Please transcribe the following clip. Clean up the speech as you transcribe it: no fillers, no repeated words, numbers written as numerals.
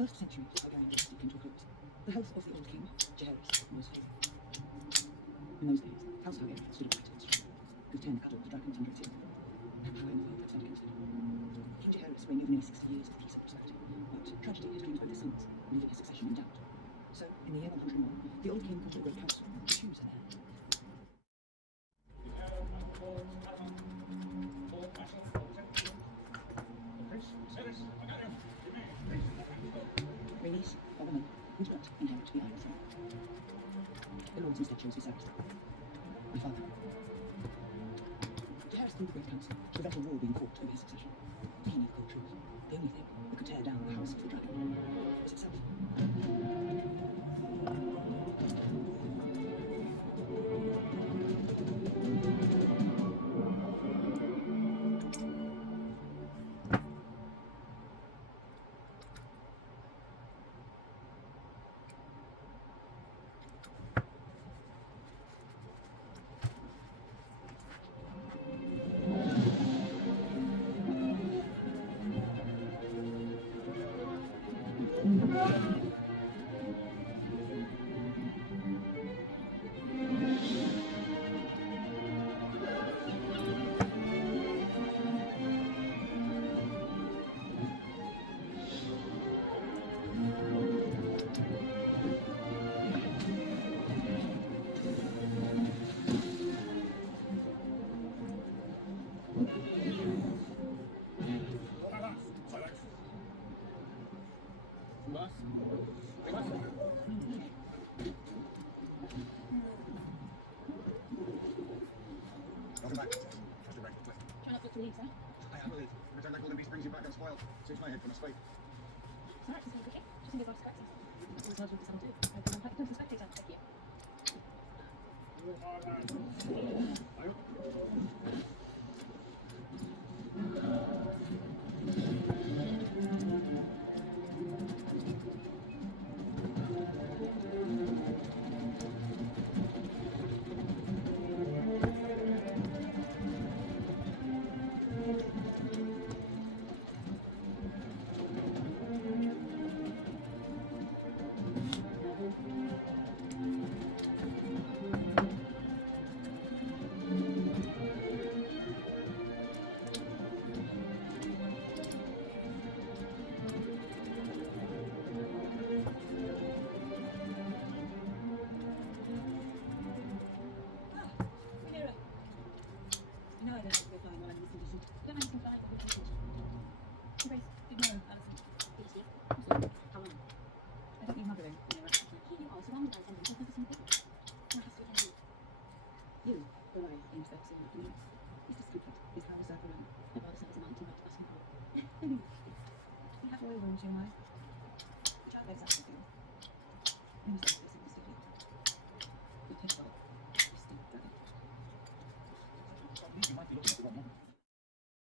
1st century Bulgarian dynasty came to a close. The health of the old king, Jaehaerys, was failing. In those days, House Targaryen stood upright and strong, with 10 adult dragons under its yoke. Empire in the world had turned against it. King Jaehaerys reigned over nearly 60 years of peace and prosperity, but tragedy had claimed both his sons, leaving his succession in doubt. So, in the year 101, the old king called a great council to choose an heir. Rhaenys, a woman, would not inherit the Iron Throne. The lords instead chose Viserys, my father. Jaehaerys called the great council to prevent a war being fought over his succession. He knew the cold truth. The only thing that could tear down the house of the dragon was itself. Welcome back, princess. Trust your right foot. Try not to leave, sir. I am a lead. Every time that golden beast brings you back unspoiled, saves my head from a spade. Sorry, just okay. Just in case I have to correct something. That's always hard with the sun too. I feel like a close spectator. Thank you. No, I don't have to go flying while I'm in this condition. Don't mind if flying or with message. Grace, good morning, Alison. Good to see you. How long? I don't need mothering. Here you are, surrounded by attendants. I've never seen people. I have to attend you. You, though I aim to soon after you, is discomfort, is how circle and My father serves a mountain not asking for. we have oil rooms, you and I. The child begs out something. You must